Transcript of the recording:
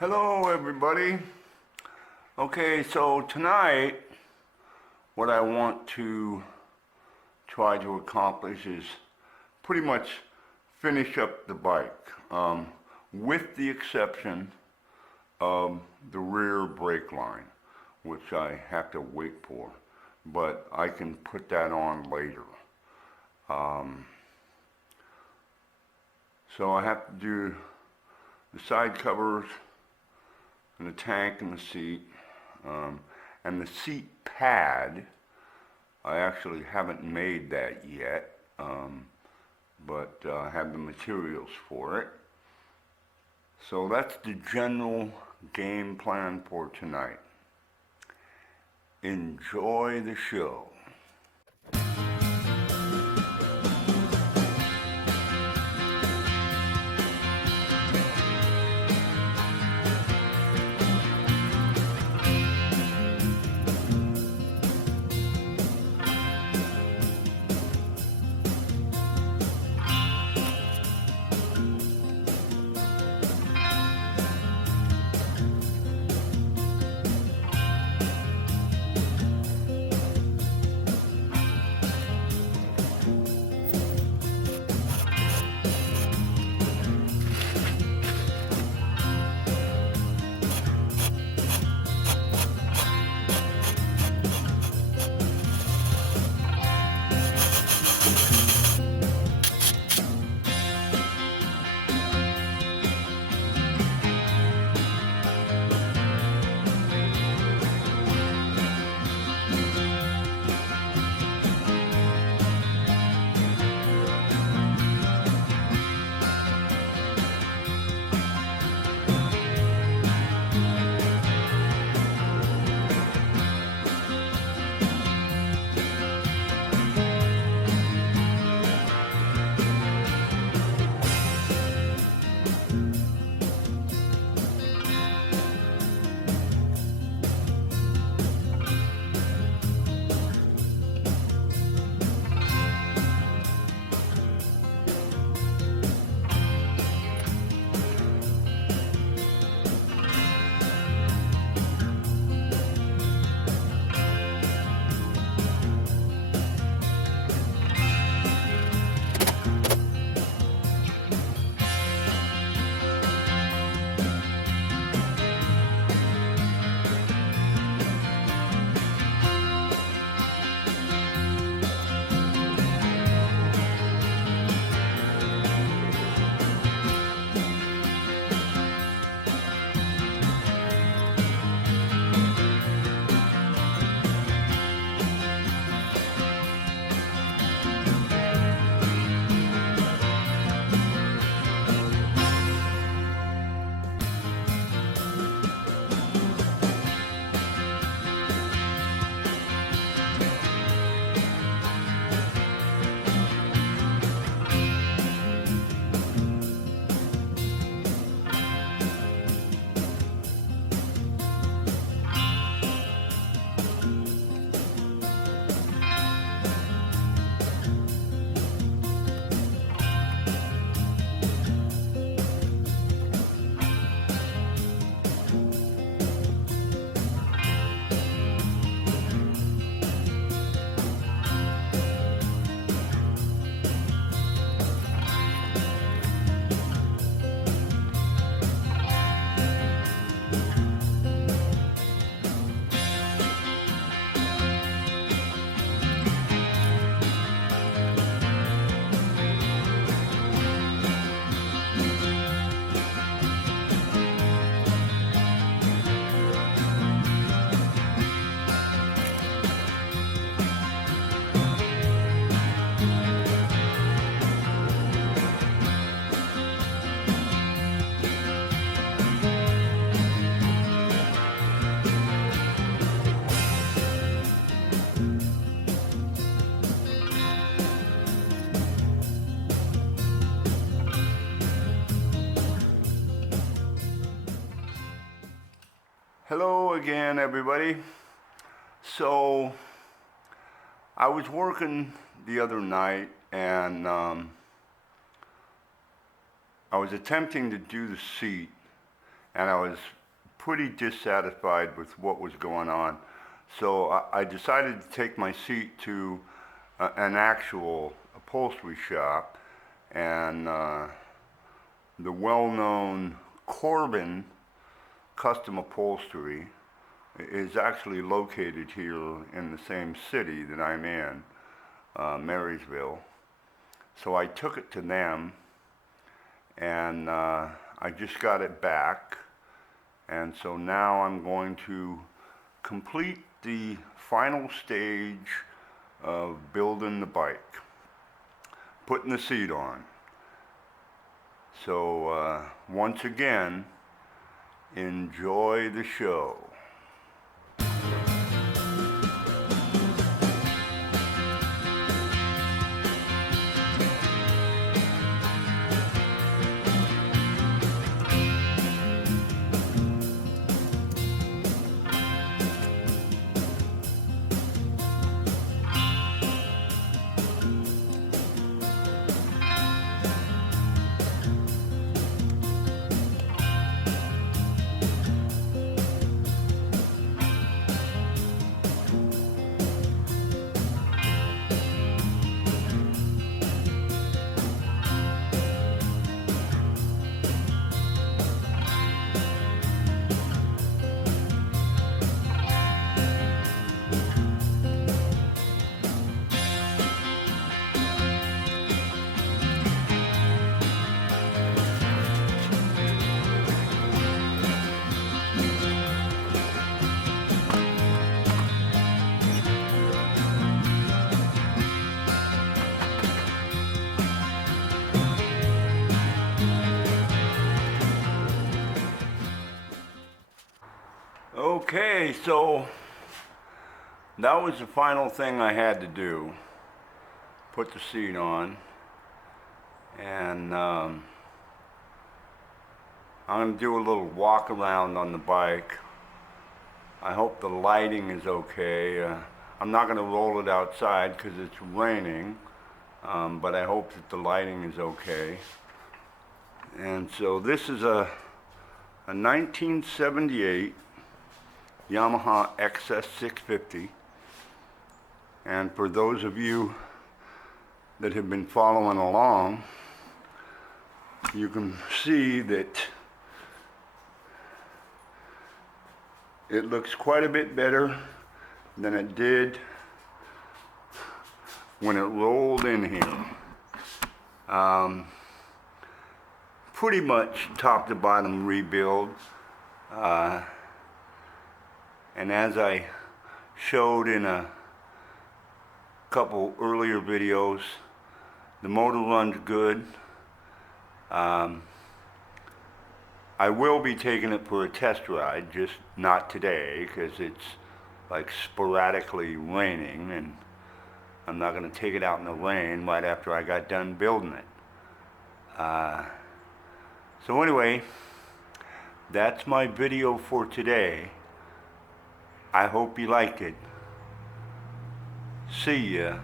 Hello everybody. Okay, so tonight what I want to try to accomplish is pretty much finish up the bike, with the exception of the rear brake line, which I have to wait for, but I can put that on later. So I have to do the side covers and the tank and the seat, and the seat pad. I actually haven't made that yet, but I have the materials for it. So that's the general game plan for tonight. Enjoy the show. Hello again, everybody. So I was working the other night, and I was attempting to do the seat, and I was pretty dissatisfied with what was going on. So I decided to take my seat to an actual upholstery shop, and the well-known Corbin Custom Upholstery is actually located here in the same city that I'm in, Marysville. So I took it to them, and I just got it back, and so now I'm going to complete the final stage of building the bike, putting the seat on. So once again, enjoy the show. Okay, so that was the final thing I had to do, put the seat on, and I'm going to do a little walk around on the bike. I hope the lighting is okay. I'm not going to roll it outside because it's raining, but I hope that the lighting is okay. And so this is a 1978 Yamaha XS650, and for those of you that have been following along, you can see that it looks quite a bit better than it did when it rolled in here. Pretty much top to bottom rebuild. And as I showed in a couple earlier videos, the motor runs good. I will be taking it for a test ride, just not today because it's like sporadically raining, and I'm not going to take it out in the rain right after I got done building it. So anyway, that's my video for today. I hope you liked it. See ya.